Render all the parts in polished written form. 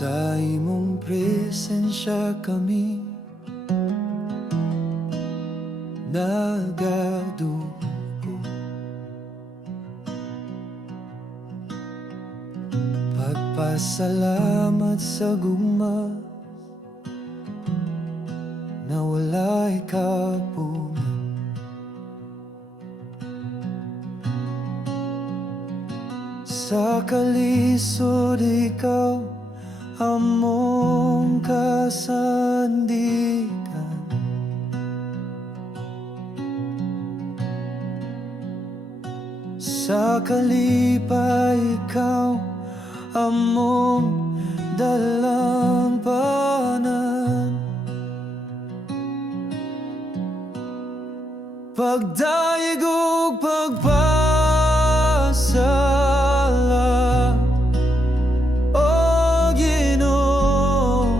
Sa imong presensya kami nagadugo. Pagpasalamat sa gugma na wala'y kapunan. Sa kalisod ikaw among kasandigan. Sa kalipay ikaw among dalampanan. Pagdaig ug pagpasala, O Ginoo,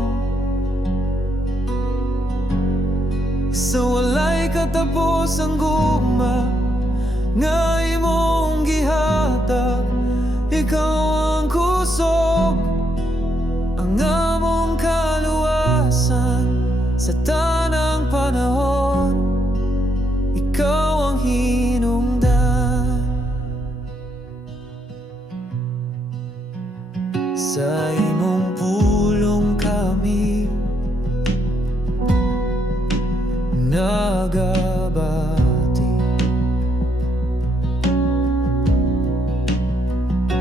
sa walay katapos ang gugma nga imong gihatag. Ikaw ang kusog, ang among kaluwasan sa tanang panahon. Ikaw ang hinungdan. Sa imong pulong kami nagabati.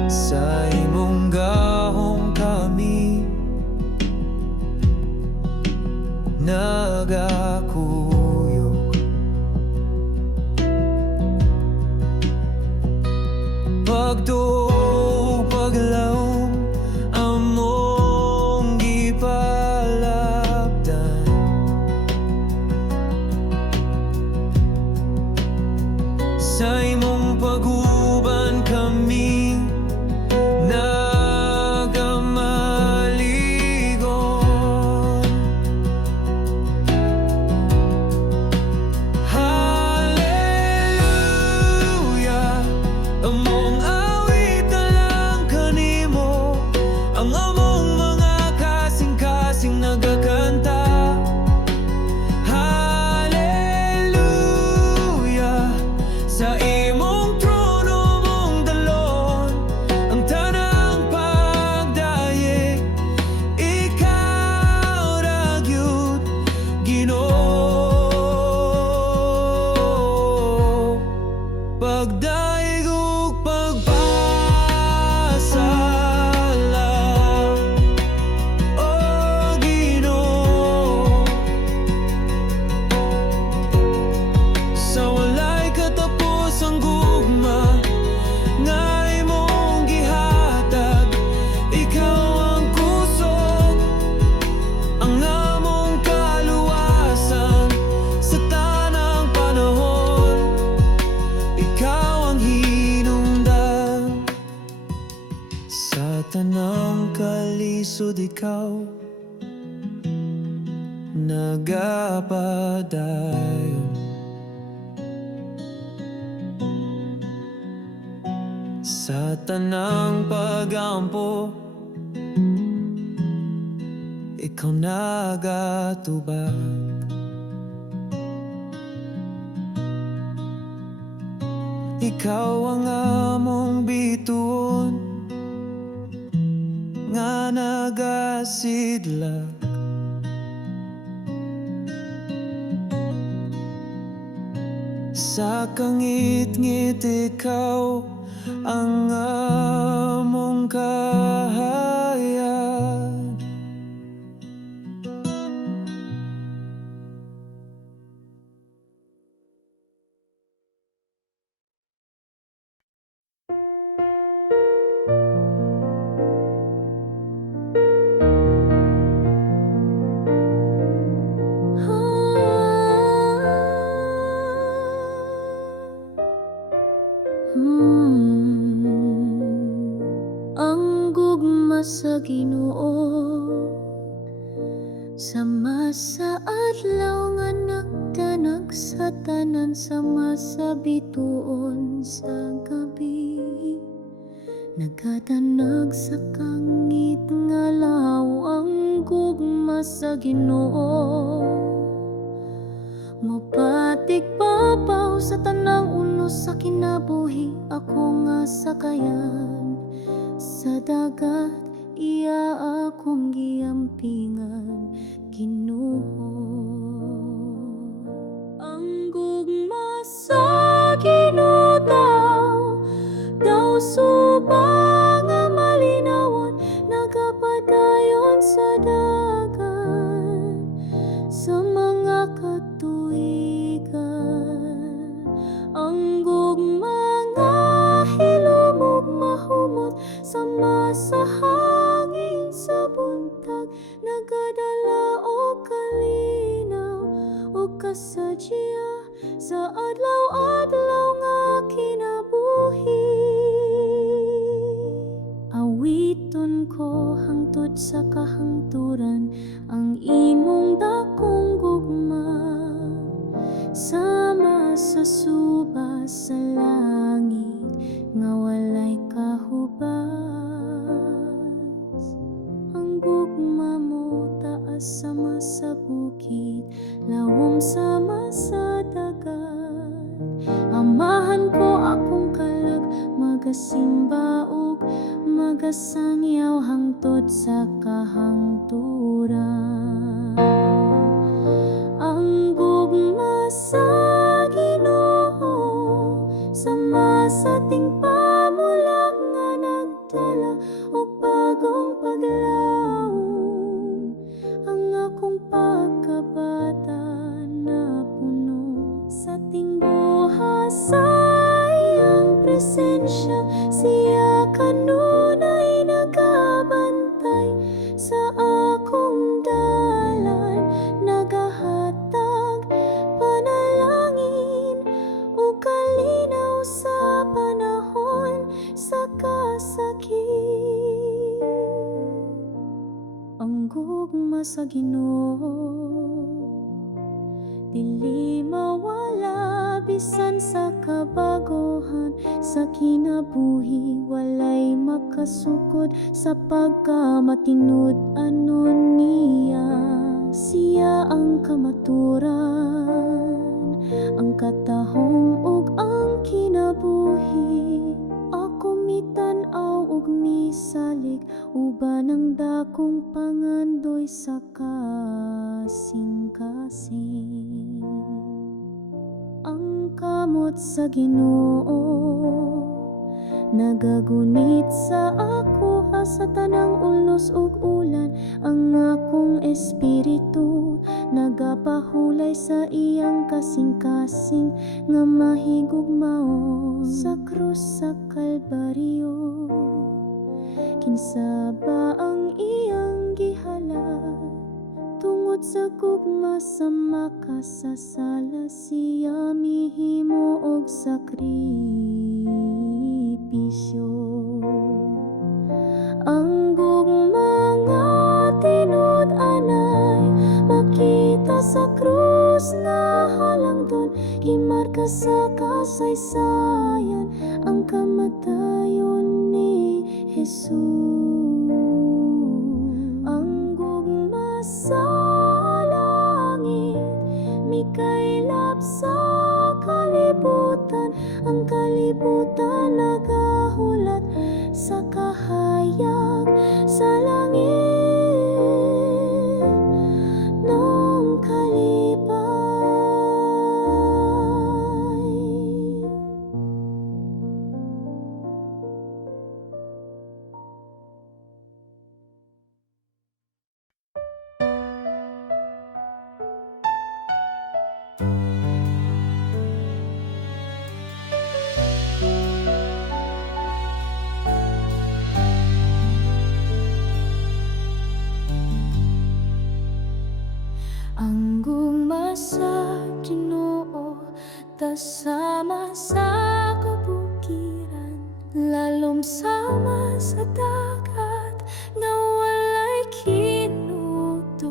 Sa imong gahong kami nagakuyo. Pagtuo, paglaom, among gipalapdan. Sa imong paguban kami nagamaligon. Hallelujah, among awit na lang kanimo, ang among mga kasing-kasing nagakanta. Hallelujah, sa imong trono mong dalon ang tanang pagdaye. Ikaw ra gyud Ginoo. Pagdaig ug pagpasala, O Ginoo, sa walay katapos ang gugma nga imong gihatag. Ikaw ang kusog, ang among kaluwasan sa tanang panahon. Ikaw ang hinungdan. Sa tanang kalisod ikaw nagapadayon. Sa tanang pagampo ikaw nagatubag. Ikaw ang among bituon nga nagasidlak. Sa kangit-ngit ikaw ang among kahayan. Ang gugma sa Ginoo sama sa adlaw nga nagtanag sa tanan, sama sa bituon sa gabi. Nagatanag sa kangit nga lawa gugma sa Ginoo. Mapatig papaw sa tanang unos sa kinabuhi, ako nga sakayan sa dagat, iya akong giampingan, Ginoo. Ang gugma sa Ginoo daw subang nga malinawon, nagapadayon sa dagat sa mga katuigan. Ang gugma nga hilumog mahumot, sama sa hangin sa buntag, nagadala o kalinaw o kasadya sa adlaw-adlaw nga kinabuhi. Awiton ko hangtod sa kahangturan ang imong dakong gugma, sama sa suba sa langit nga walay kahubas. Ang gugma mo taas sama sa bukid, lawom sama sa dagat. Amahan ko akong kalag, magasimba ug magasangyaw hangtod sa kahangturan. Ang gugma sa Ginoo sama sa ting pamulag nga nagdala og bagong paglaom. Ang akong pagkabata na puno sa ting buha sa iyang presensya, siya kanunay nagabantay sa akong dalan, nagahatag panalangin o kalinaw sa panahon sa kasakit. Ang gugma sa Ginoo dili mawala bisan sa kabaguhan sa kinabuhi, walay makasukod sa pagkamatinud anon niya. Siya ang kamaturan, ang katahom ug ang kinabuhi. Ako mitan-aw ug misalig, uban ang dakong pangandoy sa kasing-kasing. Ang kamot sa Ginoo nagagunit sa ako sa tanang ulos ug ulan. Ang akong espiritu nagapahulay sa iyang kasing-kasing nga mahigugmao sa krus sa Kalbaryo. Kinsa ba ang iyang gihalad? Tungod sa gugma sa makasasala, siya mihimo og sakripisyo. Ang gugma nga tinud-anay makita sa krus nga halangdon, gimarka sa kasaysayan ang kamatayon ni Jesus. Ang gugma sa langit mikaylap sa kalibutan, ang kalibutan nagahulat sa kahayag sa langit nung kalipay. Ang gugma sa Ginoo tasama sa kabukiran, lalom sama sa dagat nga walay kinutuban.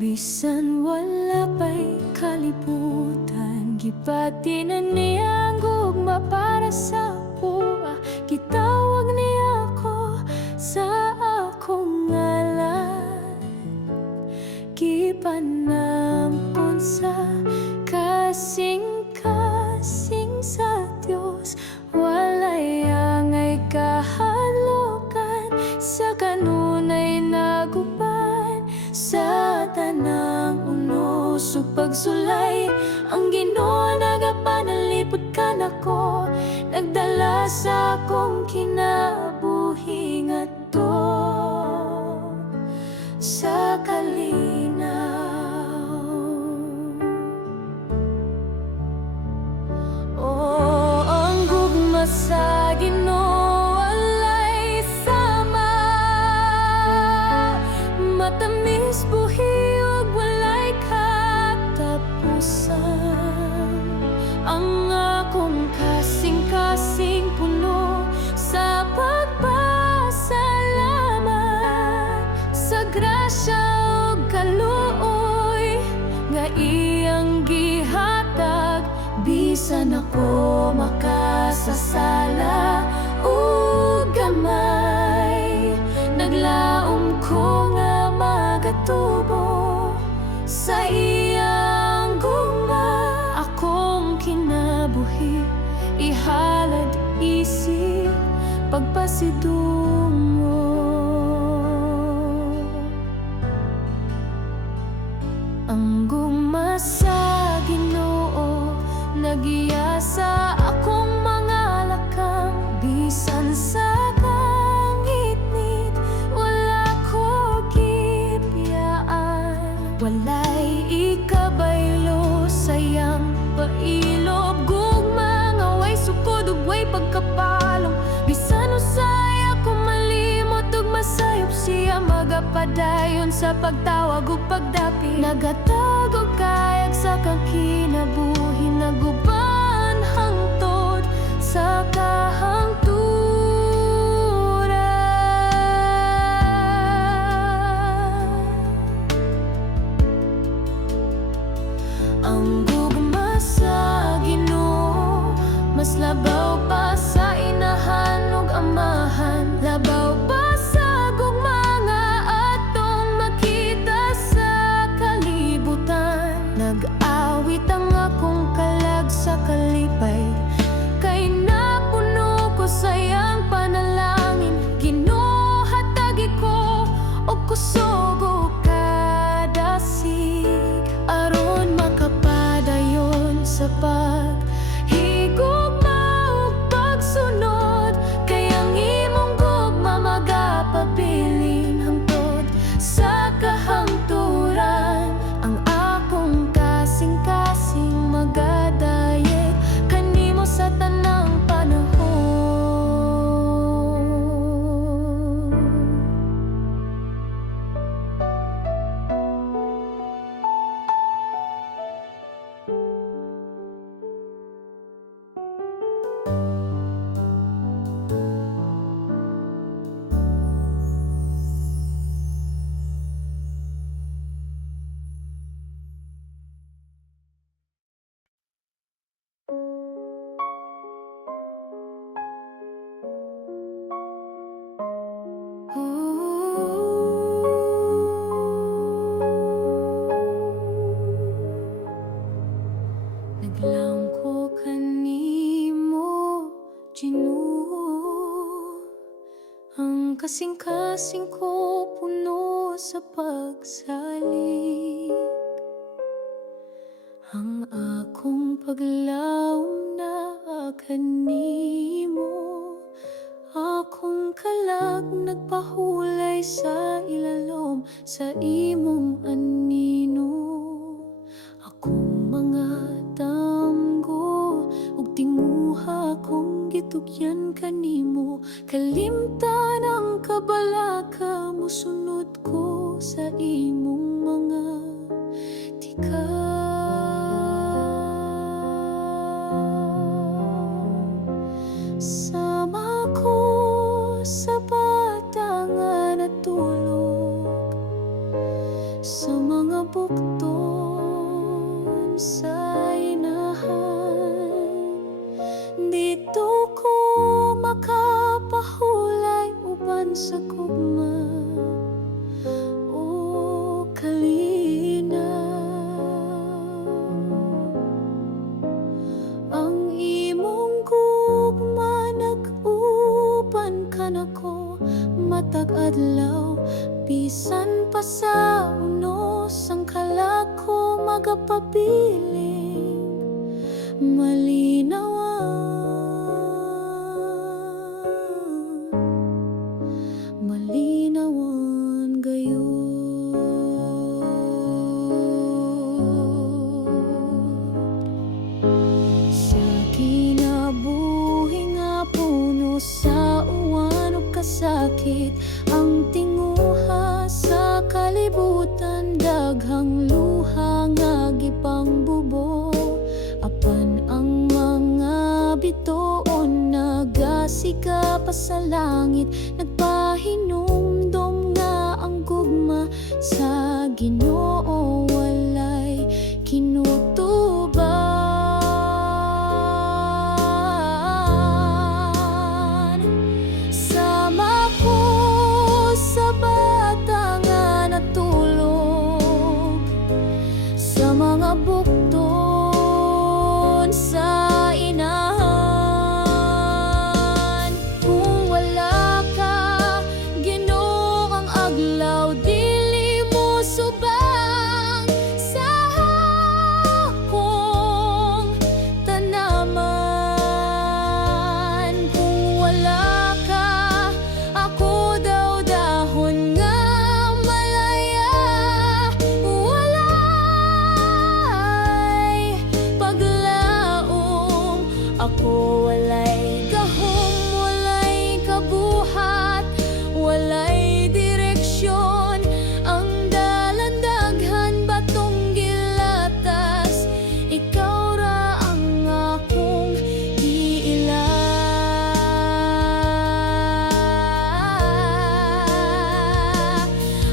Bisan wala pa'y kalibutan, gipati na niya ang gugma para sa buwa. Gitawag niya ako sa akong ngalan, panampun sa kasing-kasing sa Dios. Walay angay kahadlokan, sa kanunay naguban. Sa tanang unos ug pagsulay, ang Ginoo nagapanalipod ka nako, nagdala sa akong kinabuhi ngadto sa kalinaw. Oh, ang gugma sa Ginoo walay sama, matamis buhi ug walay katapusan. Ang akong kasing-kasing puno sa pagpasalamat sa grasya ug kaluoy nga iyang gihatag. Bisan ako makasasala ug gamay, naglaom ko nga magatubo sa iyang gugma. Akong kinabuhi ihalad isip pagpasidungo. Ang gugma sa Ginoo nagiya sa akong mga lakang. Bisan sa kangit-ngit wala ko gipiyaan. Walay ikabaylo sayang pailob, gugma nga way sukod ug way pagkapalong. Bisan usay ako malimot ug masayop siya, magapadayon sa pagtawag ug pagdapit. Nagatag og kayag sa kang kinabuhi, naguban hangtod sa kahangturan. Ang gugma sa Ginoo mas labaw pa sa inahan ug amahan, labaw pa sa gugma nga atong makita sa kalibutan. Nag-awit ang akong kalag sa kalipay, kay napuno ko sayang panalangin. Ginoo hatagi ko og kusog ug kadasig, aron makapadayon sa paghigugma ug pagsunod. Kay ang imong gugma magapabilin hangtod sa kahangturan. Ang akong kasing-kasing magadayeg kanimo sa tanang panahon. Naglaom ko kanimo, Ginoo, ang kasing-kasing ko puno sa pagsalik. Ang akong paglaom na kanimo, akong kalag nagpahulay sa ilalom sa imong anino. Akong mga damgo ug tinguha kong gitugyan kanimo, kalimtan ang kabalaka, mosunod ko sa imong mga tikas. Sama ko sa bata nga natulog sa mga bukton sa inahan. Dito ko makapahulay uban sa gugma o kalinaw. Bisan pa sa unos ang kalako magapabiling malinawan gayon. Sa kinabuhi nga puno sa uwan o kasakit, ang tinguha sa kalibutan, daghang luha nga gipangbubo. Apan ang mga bituon nagasiga pa sa langit, nagpahinumdom nga ang gugma sa Ginoo walay kinutuban. Sama ko sa bata nga natulog sa mga bukton sa inahan. Kung wala ka, Ginoo, ang aglaw dili mo subang sa akong tanaman. Kung wala ka, ako daw dahon nga malaya, walay paglaom. Ako walay gahom, walay kabuhat, walay direksyon. Ang dalan daghan batong gilatas, ikaw ra ang akong giila.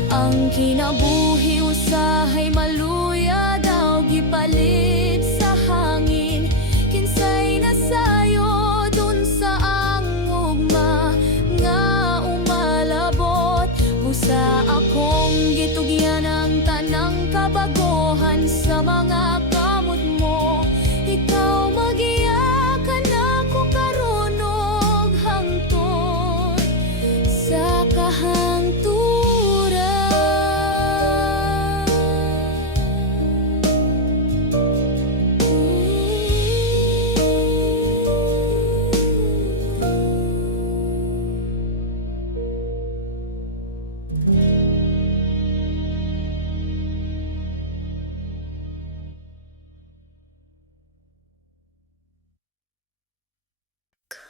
Ang kinabuhi usahay maluya daw gipalit sa hangin. Kinsay nasayo dun sa angugma nga umalabot. Busa akong gitugyan ang tanang kabagohan sa mga kamot mo. Ikaw magiyakan ako karon og hangtod sa kahangturan.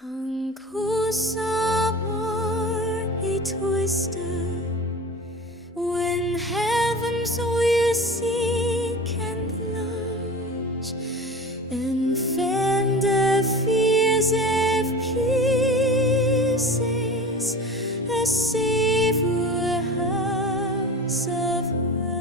Kung kusapar itwisted, when heavens will seek and blush, and fend the fears of pieces, a safer house of rest.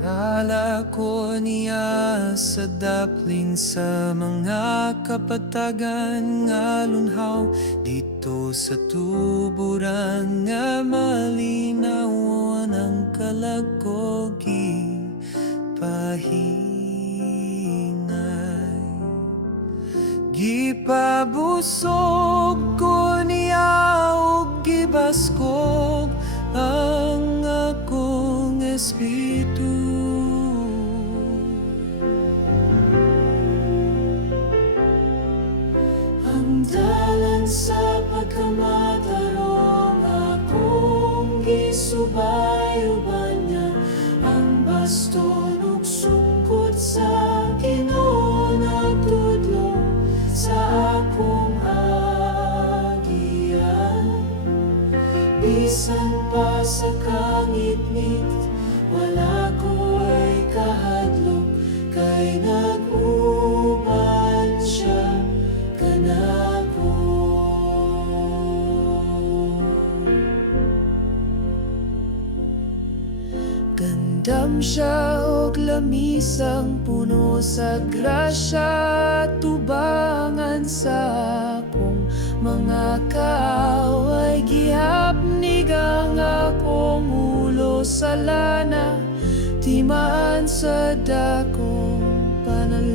Kala ko niya sa dapling sa mga kapatagan nga lunhaw dito sa tuburan nga malinawan ang kalagogi pahingay. Gipabusog ko niya og gibaskog ang akong espiritu. Ang dalan sa pagkamatarong akong gisubayo-ban niya, ang baston ug sungkot sa Ginoo nagtudlo sa akong agian. Bisan pa sa kangit-ngit, wala ko ay kahadlok, kay nag-uban siya kanako. Gandam siya og lamisang puno sa grasya, tubangan sa akong mga kaaway. Gihapnig ang akong ulo sa lana, timaan sa dakong panalangin.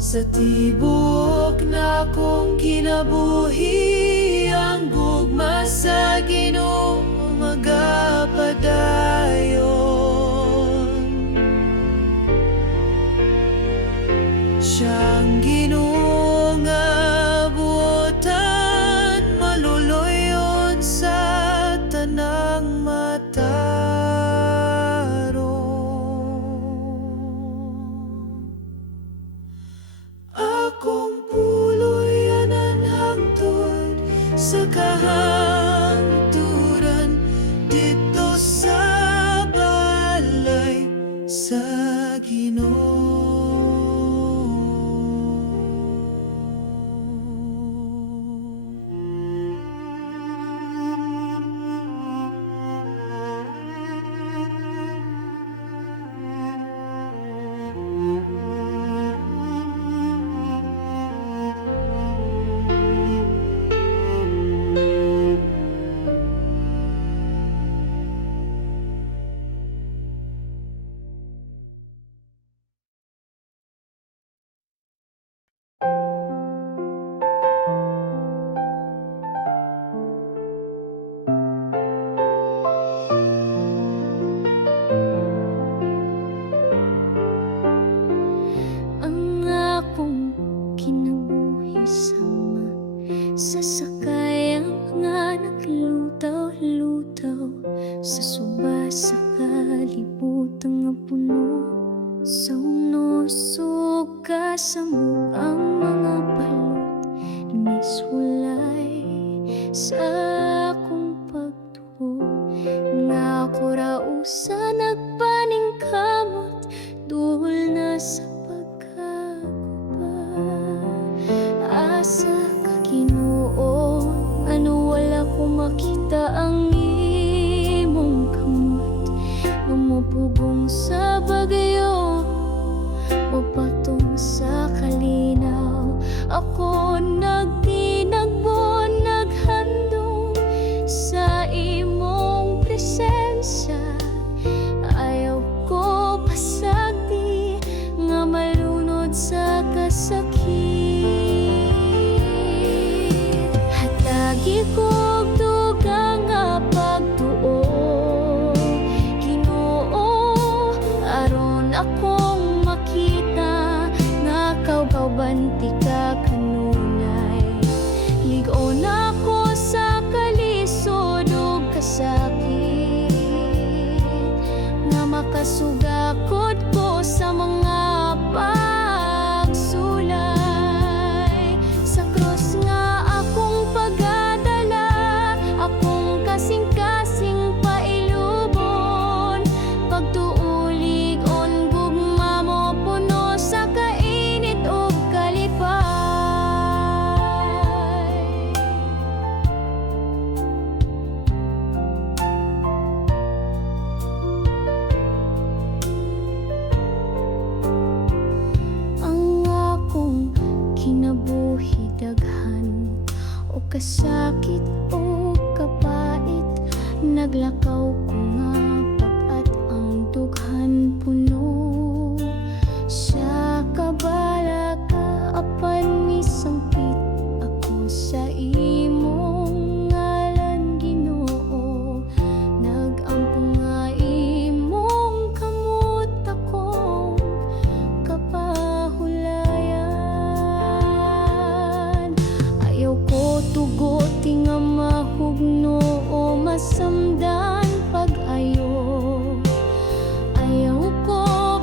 Sa tibok na kong kinabuhi, ang gugma sa Ginoo magapadayon. Siyang Ginoo nga buotan, maluluyon sa tanang matarong. Akong puloy-anan hangtod sa kahangturan, dito sa balay sa Ginoo. Ang akong kinabuhi sama sasakayan nga naglutaw-lutaw sa suba sa kalibutan nga puno sa unosog ka sa ang mga balot misulay sa akong pagtuo nga ako rausa nagpaningkamot duol na sa asa ka Ginoo, ano wala ko makita ang imong kamot mamupugong sa bagayo mapatong sa kalinaw. Ako nagtinagbo, naghandong sa imong presensya. Ayaw ko pasagdi nga malunod sa kasakit. Hatagi kog dugang nga pagtuo, Ginoo, aron akong makita nga kaubanti ka kanunay. Ligon ako sa kalisod ug kasakit nga makasugakod ko sa mga pagsulay. Sa krus nga akong pagadala, akong kasing-kasing pailubon, pagtuulig on gugma mo puno sa kainit ug kalipay. Ang akong kinabuhi daghan o kasakit o kapait, naglakaw ko nga pag-at ang dughan puno sa kabala ka apan misangpit ako sa imong ngalan Ginoo. Nag-ampong nga imong kamot akong kapahulayan. Ayaw ko tugoti nga mahugno o masamdan pag-ayo. Ayaw ko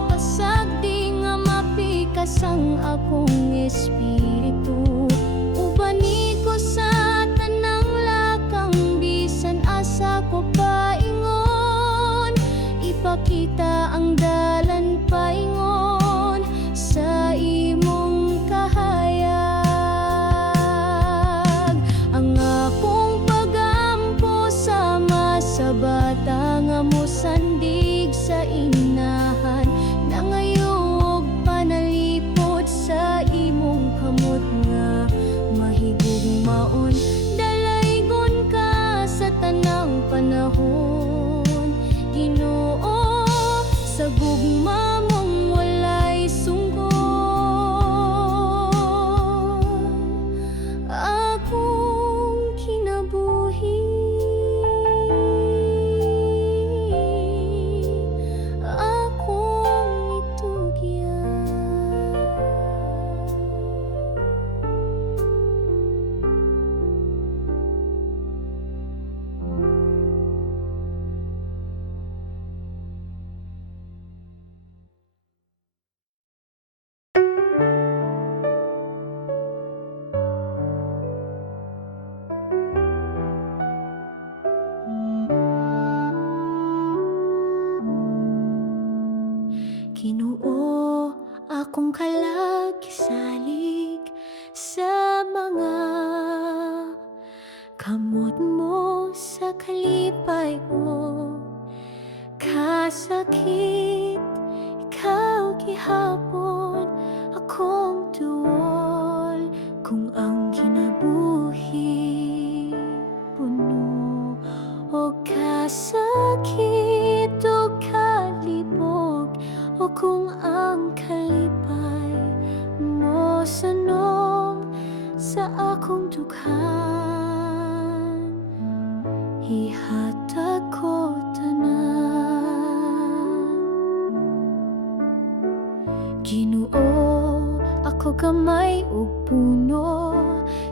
pasagdi nga mapikas ang akong espiritu. Ubani ko sa tanang lakang bisan asa ko paingon, ipakita ang dalan paingon sa imong kahayag. Ang akong pagampo sama sa bata nga mosandig sa inahan, nangayog panalipod sa imong kamot nga mahigugmaon. Dalaygon ka sa tanang panahon, Ginoo, sa gugma akong kalagsalig sa mga kamot mo sa kalipay ko. Kasakit, ikaw gihapon akong tuol kung ang kinabuhi puno o kasakit o kalibog o kung ang kalipay mo sanong sa akong dughan, ihatag ko tanan. Ginoo, ako gamay ug puno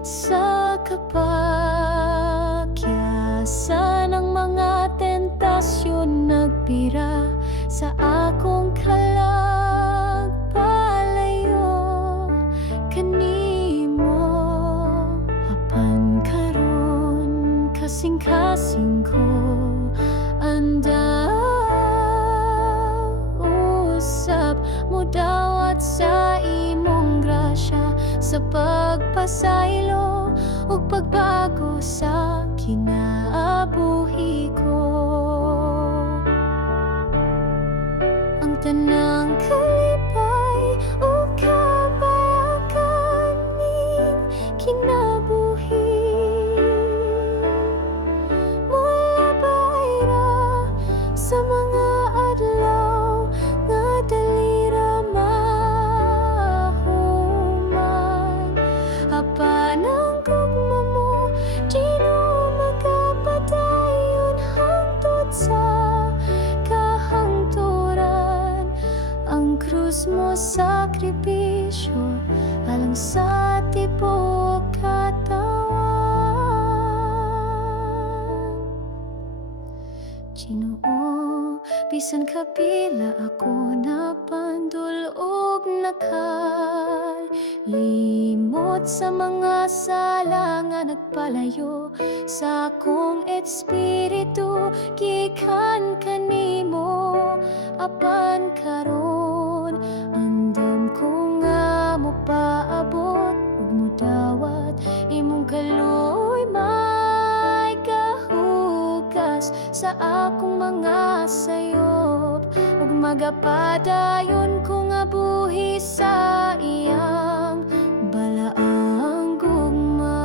sa kapakyasan ng mga tentasyon nagpira sa akong kalagpalayo kanimo. Apan karon kasing-kasing ko anda usab mo dawat sa imong grasya sa pagpasaylo ug pagbago sa kinaabuhi ko. Ang tanang kalipay o kabayakan ning kinabuhi mula bayra sa mga adlaw nga dali ra mahuman. Apan ang gugma mo di no magapadayon hangtod sa kahangturan. Ang krus mo sakripisyo alang sa tibuok katawan. Ginoo, bisan kapila ako napandul ug nakalimot sa mga sala nga nagpalayo sa akong espiritu gikan kanimo. Apan karon andam ko nga mo paabot ug modawat imong kaluoy may kahugas sa akong mga sayop ug magapadayon ko nga buhi sa iyang balaang gugma.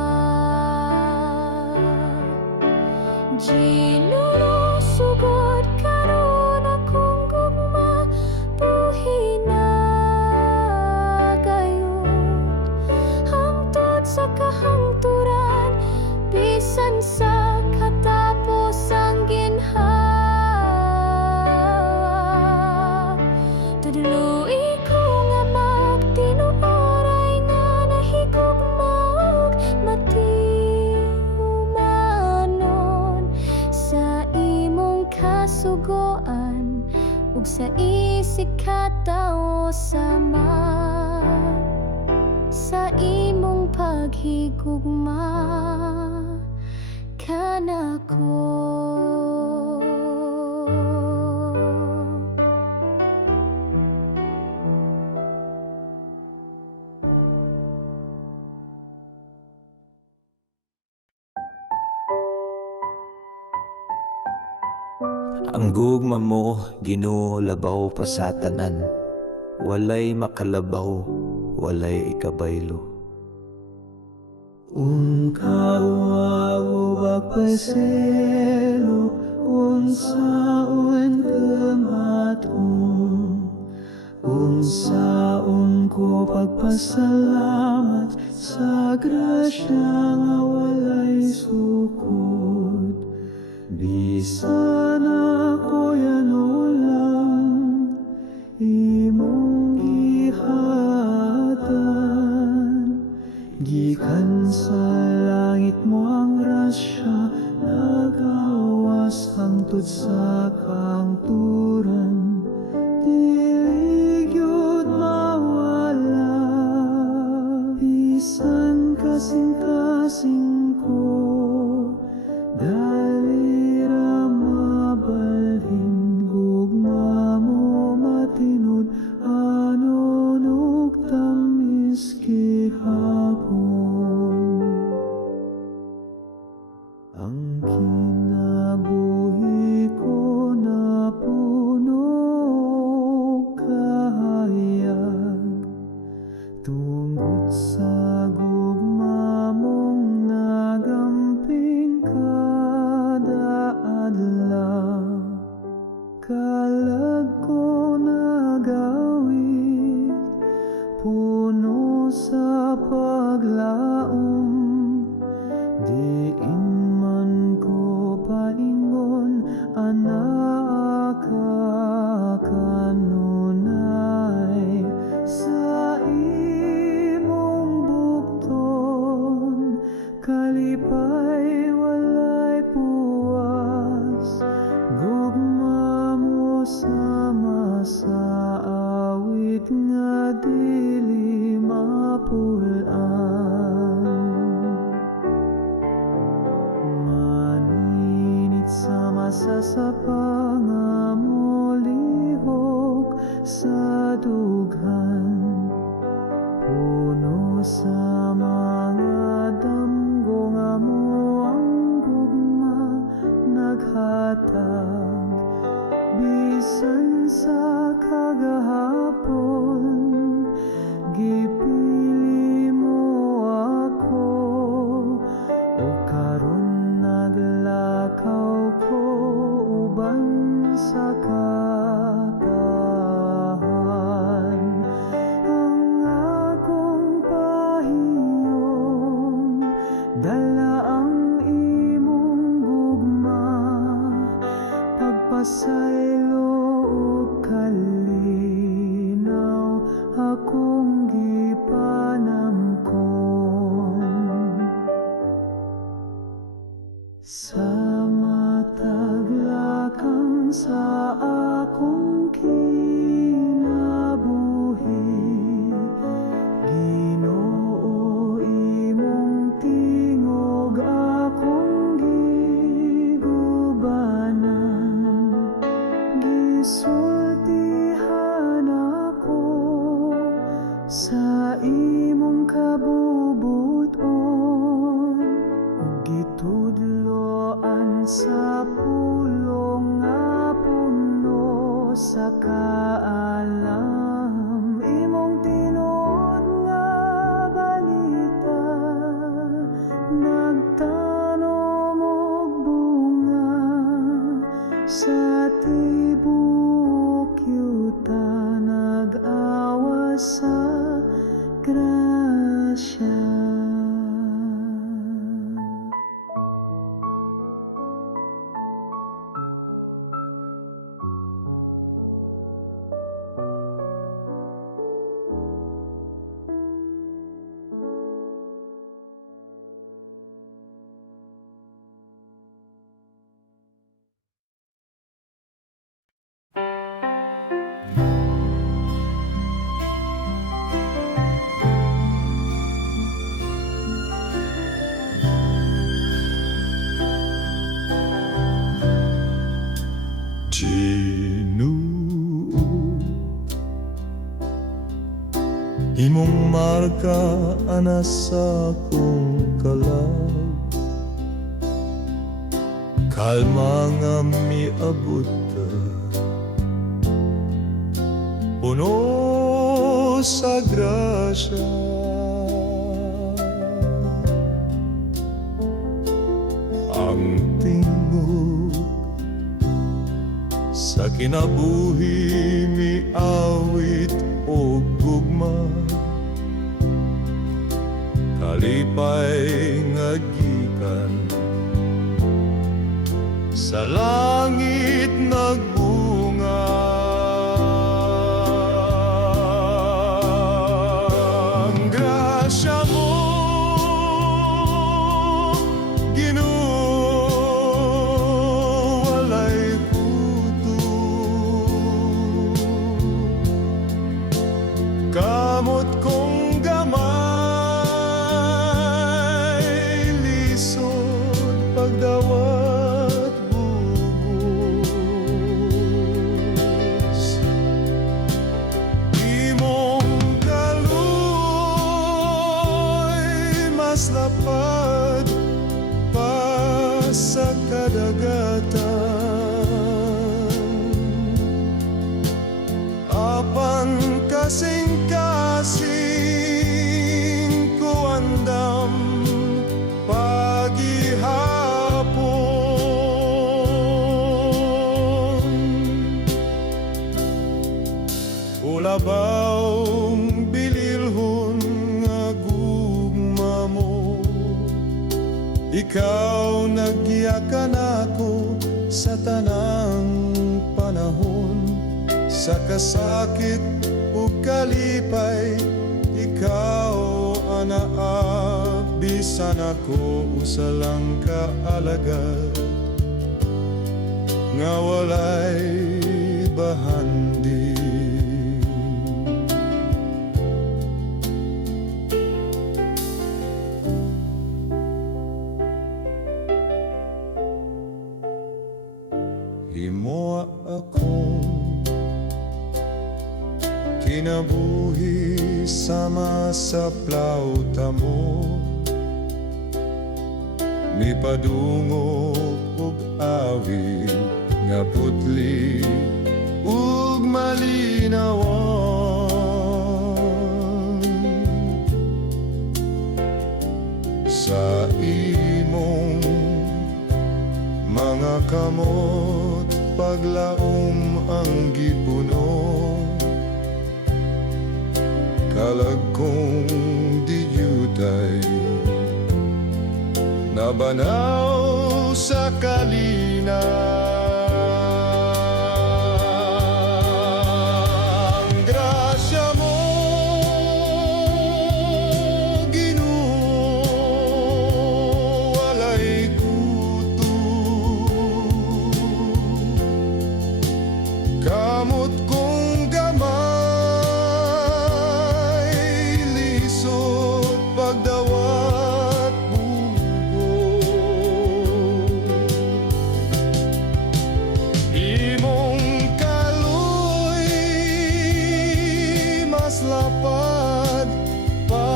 Ginoo, sugod karon akong gugma buhi na gayon hangtod sa kahangturan bisan sa katapusang ginhawa. Tudluy ko nga magtinuoray nga nahigugma ug matiumanon sa imong kasugoan ug sa isig katawo sama sa imong paghigugma kanako. Ang gugma mo, Ginoo, labaw pa sa tanan. Walay makalabaw, walay ikabaylo. Kawaw pagpaselo unsaon kamaton, unsaon ko pagpasalamat sa grasya nga walay sukod. Bisan ako yan ulang imong gihatan, gikan sa langit mo ang grasya nagawas hangtod sa kangturan. Dili gyud mawala bisan kasing-kasing ko, dali ra mabalhin gugma. puno sa paglaom, diin man ko paingon anak kanunay sa imong bukton, kalipay walay puwas, gugma mo sama sa awit nga dili mapulaan. Maninit sama sa pangamolihok sa dughan, puno sa mga damgo nga mo ang gugma naghatag, bisan sa kagahapon gipili mo ako, o karon naglakaw ko uban sa katahan. Ang akong pahiyong dala ang imong gugma, pagpasaylo ug kalinaw akong gipanamkon. Sa mataglakang sa akong kinabuhi, Ginoo imong tingog akong gigubanan, gisultihan ako sa imong kabubuton, ug gitudloan sa pulong nga puno sa kaalam. Imong tinuod nga balita nagtanom og bunga sa tibuok yuta, nag-awa sa grasya. Ginoo, imong marka ana sa akong kalag, kalma nga miabot, puno sa grasya. Ang tingog sa kinabuhi miawit o gugma, kalipay nga gikan sa langit nagbunga. Ang grasya mo, kamot kong gamay, lisod pagdawat bugos. Imong kaloy mas lapad pa sa kadagatan, apan kasing-kasing Ikaw nagyakan ako sa tanang panahon, sa kasakit ug kalipay. Ikaw anaa, bisan ako usa lang ka alagad, nga walay bahandi. Himoa akong kinabuhi sama sa plauta mo, mipadungog ug awit nga putli ug malinawan. Sa imong mga kamot paglaom ang gipuno, kalag kong diyutay nabanaw sa kalina. Ang grasya mo, Ginoo, walay kuto. Kamot kong gamay, lisod pagdawat bugo. Imong kaloy mas lapad pa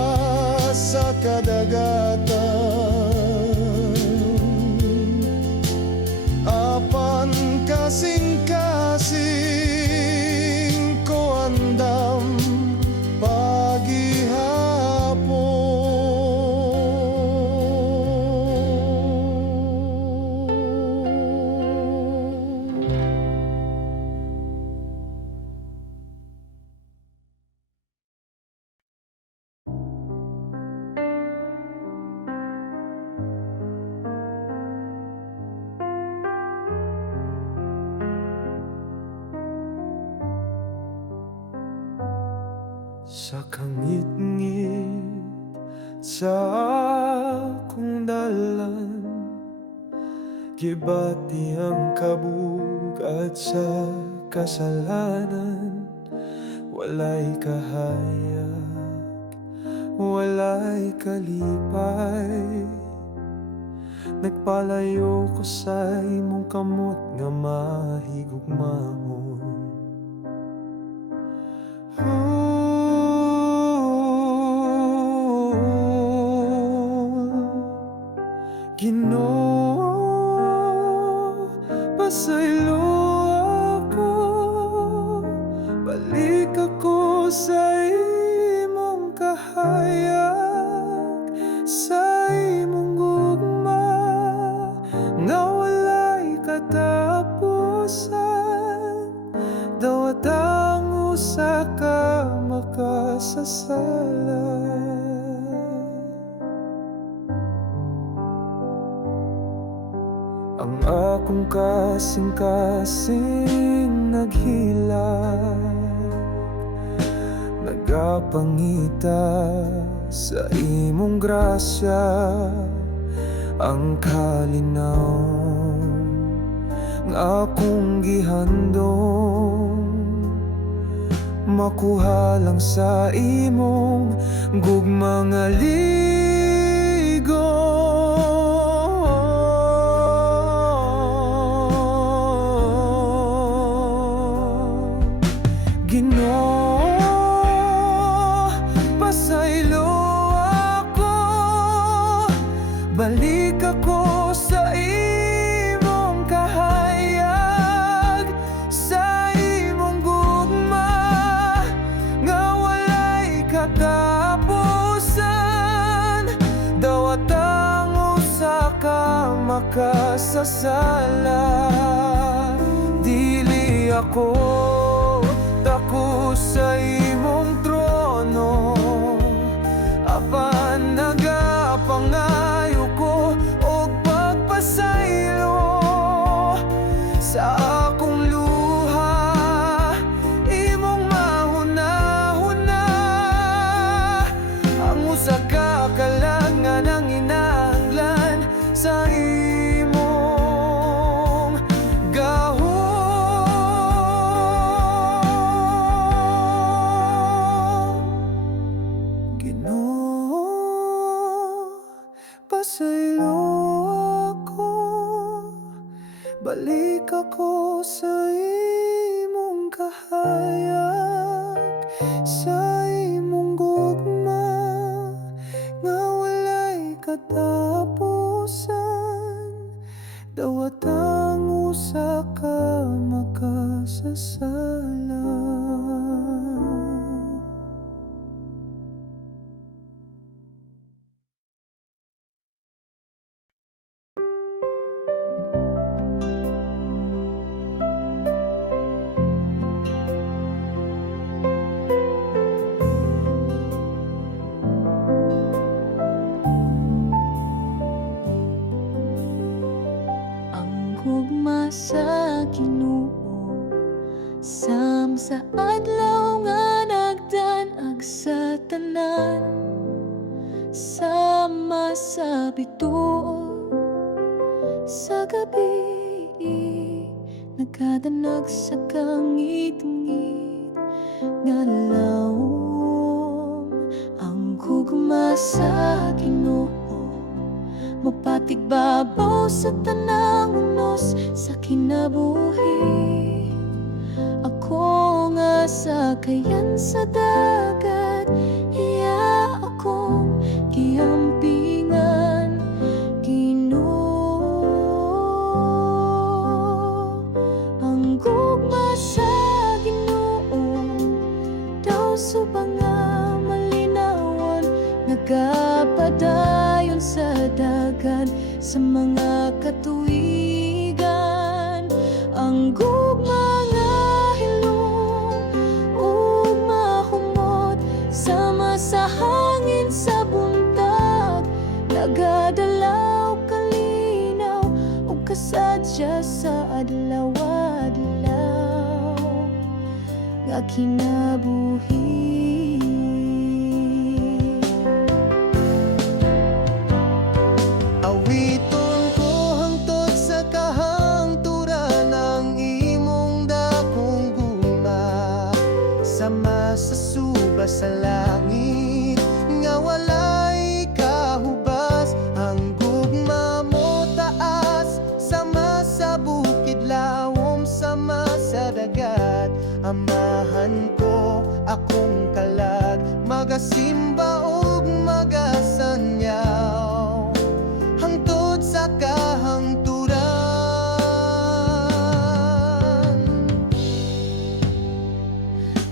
sa kadagatan, apan kasing-kasing ko andam paghihapon. Sa kangit-ngit sa akong dalan, gibati ang kabug at sa kasalanan. Walay kahayag, walay kalipay, nagpalayo ko sa imong kamot nga mahigugmahon. Ginoo, pasaylo ako, balik ako sa imong kahayag, sa imong gugma nga walay katapusan. Dawat ang usa ka makasasala. Ang akong kasing-kasing naghilag, nagapangita sa imong grasya. Ang kalinaw nga akong gihandong, makuha lang sa imong gugma nga ligo. Ginoo, pasaylo ako, balik ako sa imong kahayag, sa imong gugma nga walay katapusan. Dawat ang usa ka makasasala. Dili ako tako sa imong trono, apan nagapangayo ko og Balik ako sa imong kahayag, sa imong gugma nga walay katapusan. Dawat ang usa ka makasasala. Ang gugma sa Ginoo sam sa adlaw nga nagdanag sa tanan, sama sa bituon sa gabi nagkadanag sa kangit-ngit nga lawom. Ang gugma sa Ginoo mapatigbabaw sa tanang unos sa kinabuhi. Ako nga sakayan sa dagat, iya akong giampingan, Ginoo. Ang gugma sa Ginoo daw subang nga malinawan, nagapadayon sa dagan sa mga katuigan. Ang gugma nga hilom ug mahumot sama sa hangin sa buntag, nagadalaw kalinaw ug kasadya sa adlaw-adlaw nga kinabuhi. Awiton ko hangtod sa kahangturan ang imong dakong gugma, sama sa suba sa langit nga walay kahubas. Ang gugma mo taas, sama sa bukid lawom, sama sa dagat. Amahan ko akong kalag, magasimba ug magasanyaw hangtod sa kahangturan.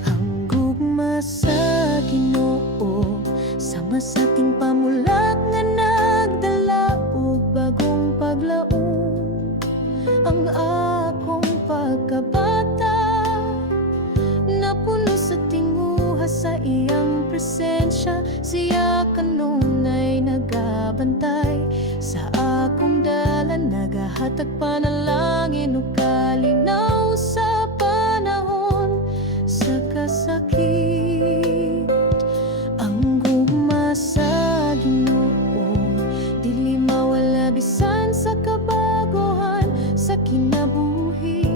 Ang gugma sa Ginoo sama sa ating pamulat nga nagdala og bagong paglaom. Ang akong pagkabata napuno sa tinguha sa iyang presensya. Siya kanunay nagabantay sa akong dalan, nagahatag panalangin ug kalinaw sa panahon sa kasakit. Ang gugma sa Ginoo dili mawala bisan sa kabaguhan sa kinabuhi.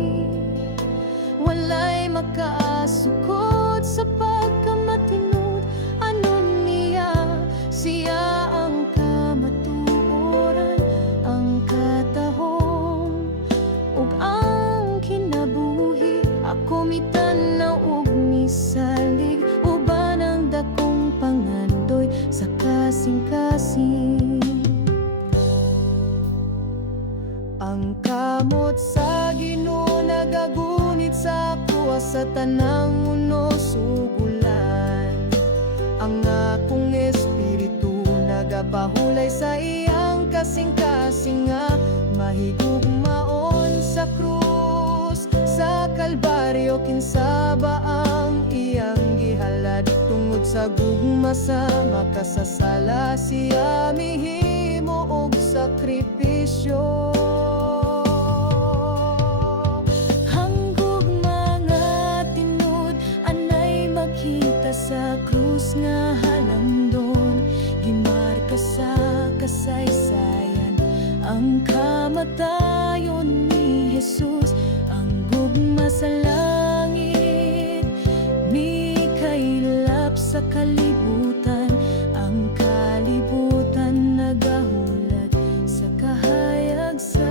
Walay makaasukod sa pagkamatinud, anon niya siya ang kamatuoran, ang katahom ug ang kinabuhi. Ako mitanaw ug misalig, uban ang dakong pangandoy sa kasing-kasing. Ang kamot sa Ginoo nagagunit sa kuwa sa tanang unos ug ulan. Ang akong espiritu nagapahulay sa iyang kasing-kasing nga mahigugmaon sa krus. Sa Kalbaryo kinsaba ang iyang gihalad, tungod sa gugma sa makasasala siya mihimo og sakripisyo. Sa krus nga halandon, gimarka sa kasaysayan ang kamatayon ni Jesus. Ang gugma sa langit, mikailap sa kalibutan. Ang kalibutan nagahulat sa kahayag sa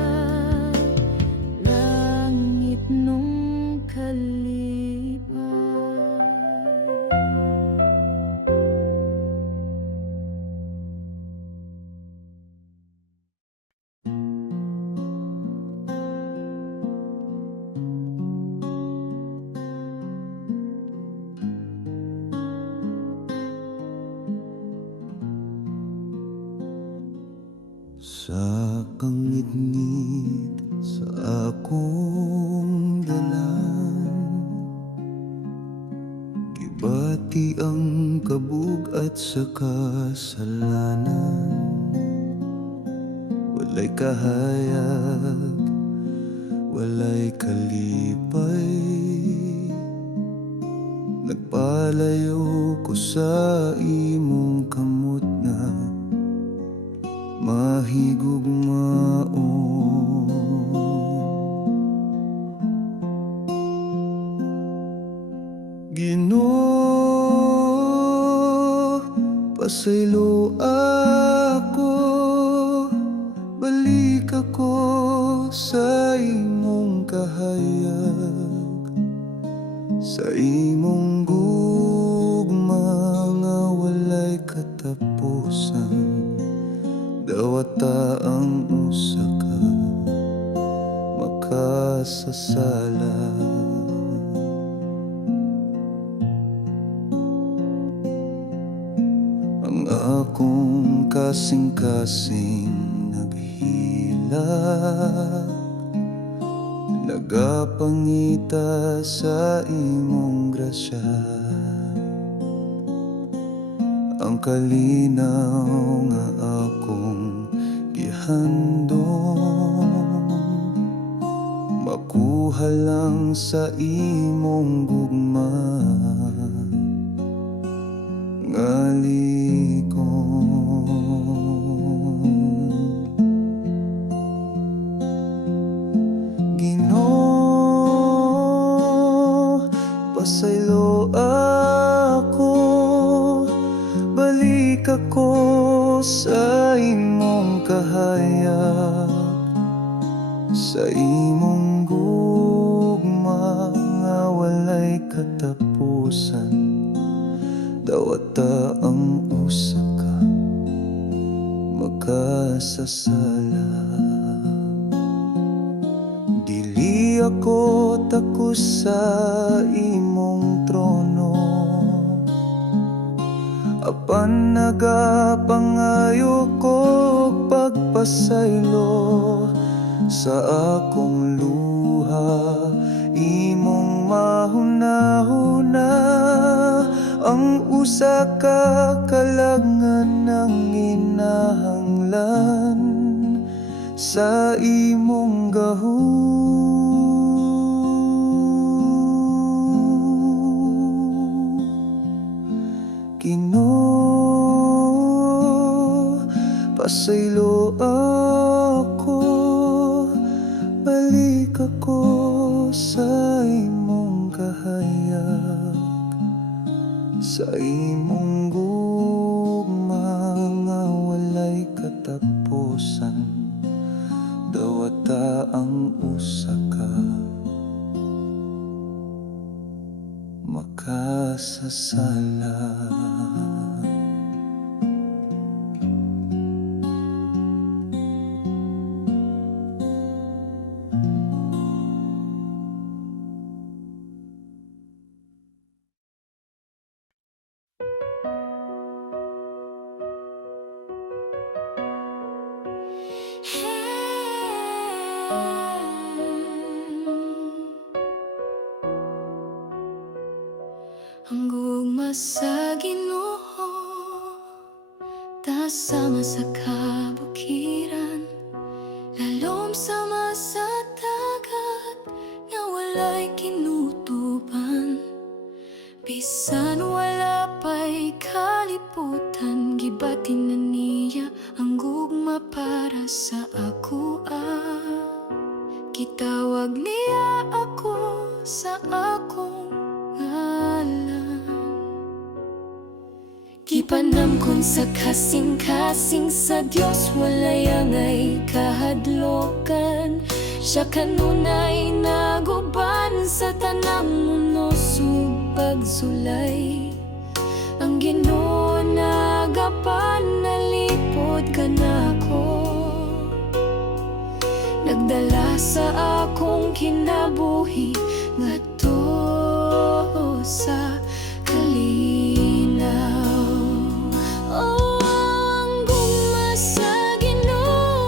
Sa kangit-ngit sa akong dalan, gibati ang kabug at sa kasalanan. Walay kahayag, walay kalipay, nagpalayo ko sa imong kamot na mahigugmaon. Ginoo, pasaylo ako, balik ako sa imong kahayag, sa imong gugma nga walay katapusan. Dawata ang usa ka makasasala. Ang akong kasing-kasing naghilak, nagapangita sa imong grasya. Ang kalinaw nga akong gihandom, makuha lang sa imong gugma nga ligon. Ginoo, pasaylo ako, balik ako sa imong kahayag, sa imong gugma nga walay katapusan. Dawata ang usa ka makasasala. Dili ako takos sa imong trono, apan nagapangayo ko pagpasaylo sa akong luha. Imong mahuna-huna ang usa ka kalangan ng ginahanglan sa imong gahum. Ginoo, pasaylo ako, balik ako sa imong kahayag, sa imong gugma nga walay katapusan. Dawata ang usa ka makasasala. Ang gugma sa Ginoo, tasama sa kabukiran, lalom sama sa dagat nga walay kinutuban. Bisan wala pa'y kalibutan, gibatin na niya ang gugma para sa ako. Gitawag niya ako sa akong ngalan, gipanamkon sa kasing-kasing sa Dios, walay angay kahadlokan. Siya kanunay naguban sa tanang mundo, pagsulay. Ang Ginoo nagapan, nalipod ka nako, nagdala sa akong kinabuhi ngadto sa kalinaw. Oh, ang gugma sa Ginoo,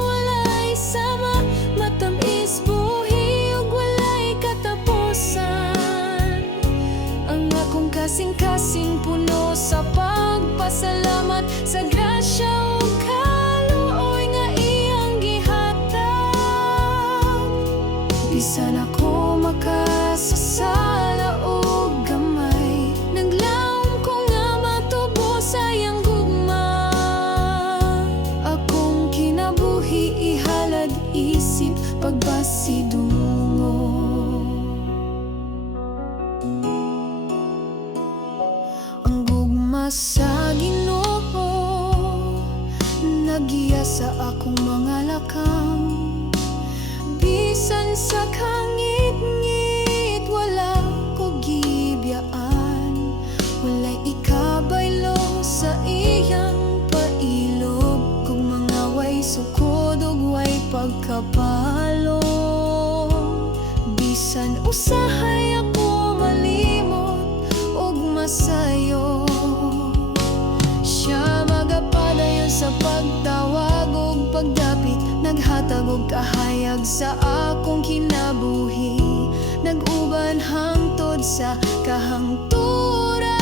nagiya sa akong mga lakang. Bisan sa kangit-ngit wala ko gibiyaan, walay ikabaylo sa iyang pailog. Kung mga way sukod ug way pagkapalo, bisan usahay ako malimot ug masayo, siya magapadayon sa pagtawag ug pagdapit, naghatag og kahayag sa akong kinabuhi, nag-uban hangtod sa kahangturan.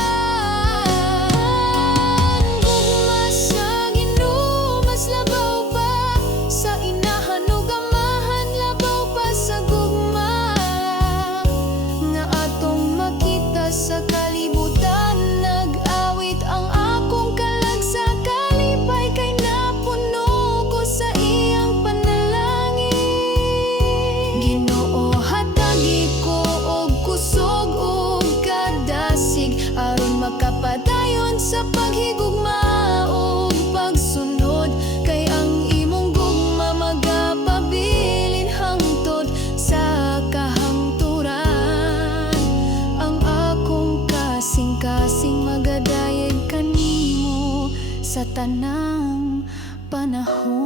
Gugma sa Ginoo mas labaw pa sa inahan ug amahan, labaw pa sa gugma nga atong makita sa kalibutan. Nag-awit ang akong kalag sa kalipay, kay napuno ko sa iyang panalangin. Ginoo, hatagi ko og kusog ug kadasig, aron makapadayon sa paghigugma ug pagsunod, kay ang imong gugma magapabilin hangtod sa kahangturan. Ang akong kasing-kasing magadayeg kanimo sa tanang panahon.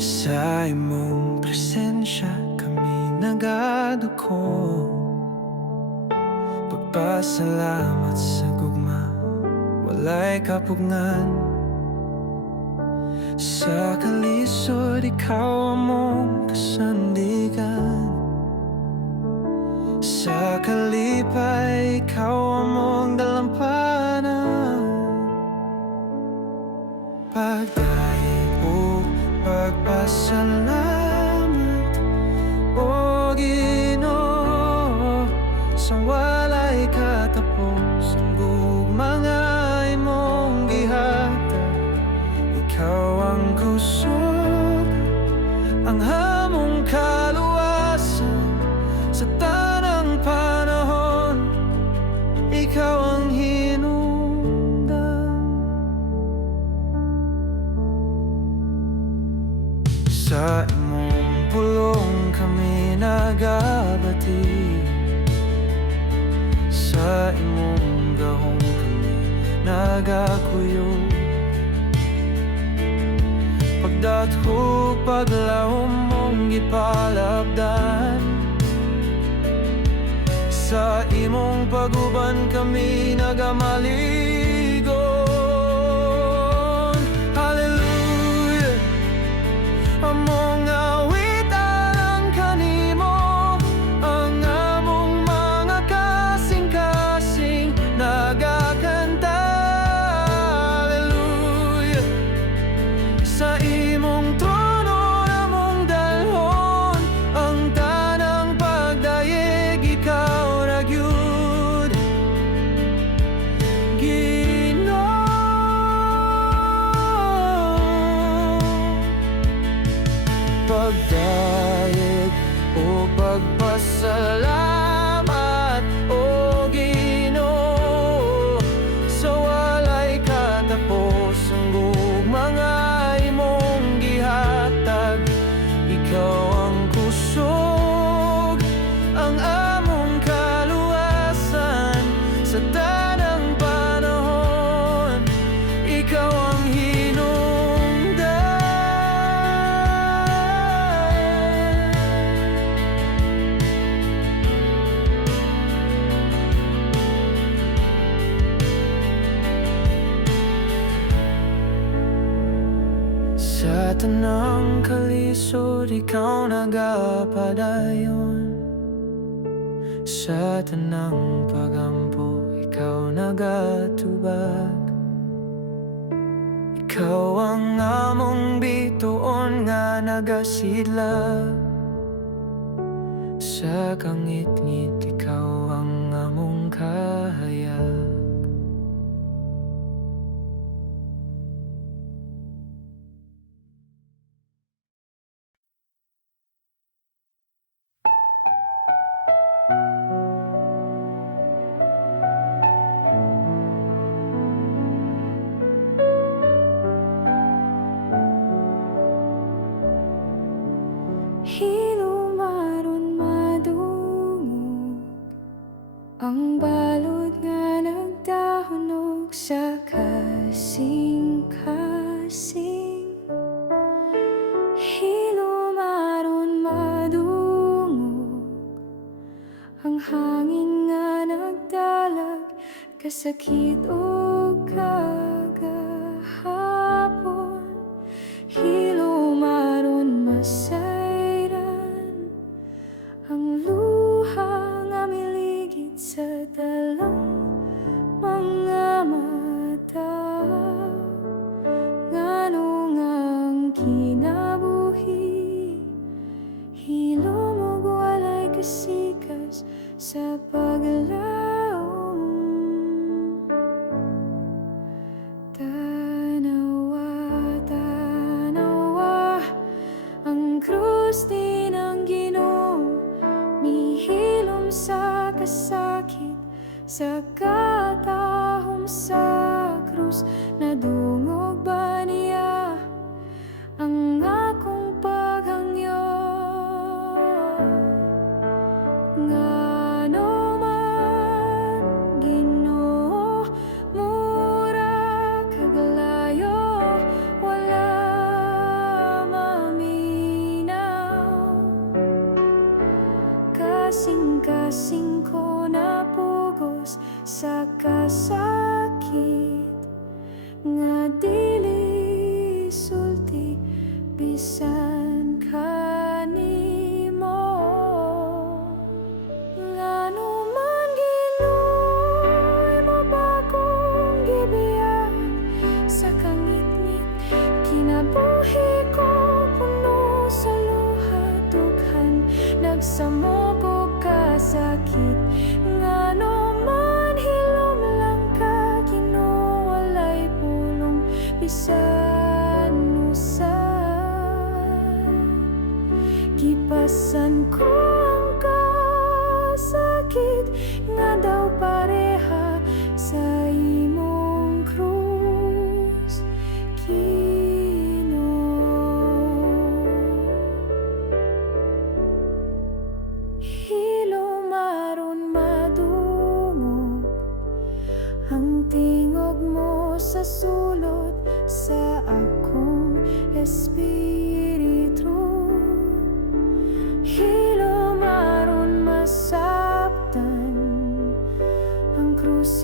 Sa imong presensya kami nagaduko, pagpasalamat sa gugma, walay kapugngan. Sa kalisod ikaw among kasandigan, sa kalipay ikaw among dalampanan. Pagdayeg o pagpasalamat, o Ginoo, sa walay katapos ang gugma nga imong gihatag. Ikaw ang kusog, ang hamong kaluwasan sa tanang panahon. Ikaw ang hinungdan. Sa imong pulong kami nagabati, sa imong gahong kami nagakuyog. Pagdathog paglahom mong gipalabdan, sa imong paguban kami nagamaligon. Hallelujah, among awitan ang kanimo, ang among mga kasing-kasing nagakanta. Hallelujah, sa imong trono namong dalhon ang tanang pagdayeg, ikaw ragyud Ginoo. Pagdayeg o pagpasalamat, o Ginoo, sa walay katapos ang gugma nga imong gihatag. Ikaw ang kusog, ang among kaluwasan sa tanang panahon. Ikaw ang hinungdan. Sa tanang kalisod ikaw nagapadayon, sa tanang pagampo ikaw nagatubag. nagasidla sa kangit-ngit, ikaw ang among kahayag. Hilumaron madungog ang balod nga nagdahunog sa kasing-kasing. Hilumaron madungog ang hangin nga nagdalag, kasakit o kagahapon. Hilumaron masayran ang luha nga miligid sa dalang mga mata. Nganong ang kinabuhi hilumog walay kasikas sa paglaom. Tanawa, tanawa, ang krus din ang Ginoo, mihilom sa kasakit, sa katahom sa krus. Nadungog ba niya ang akong paghangyo? Ngano man Ginoo, mura kaglayo, wala maminaw. Kasing-kasing ko napugos sa kasakit, nga dili sulti bisan kanimo. Ngano man Ginoo, imo ba kong gibiyaan sa kangit-ngit? Kinabuhi ko puno sa luha, dughan nagsamok og kasakit. Ngano man hilom lang ka Ginoo, walay pulong bisan usan. Gipasan ko ang kasakit, nga daw pareha sa imong krus, Ginoo. Hilumaron madungog ang tingog mo sa sulod sa akong espiritu. Hilumaron masabtan ang krus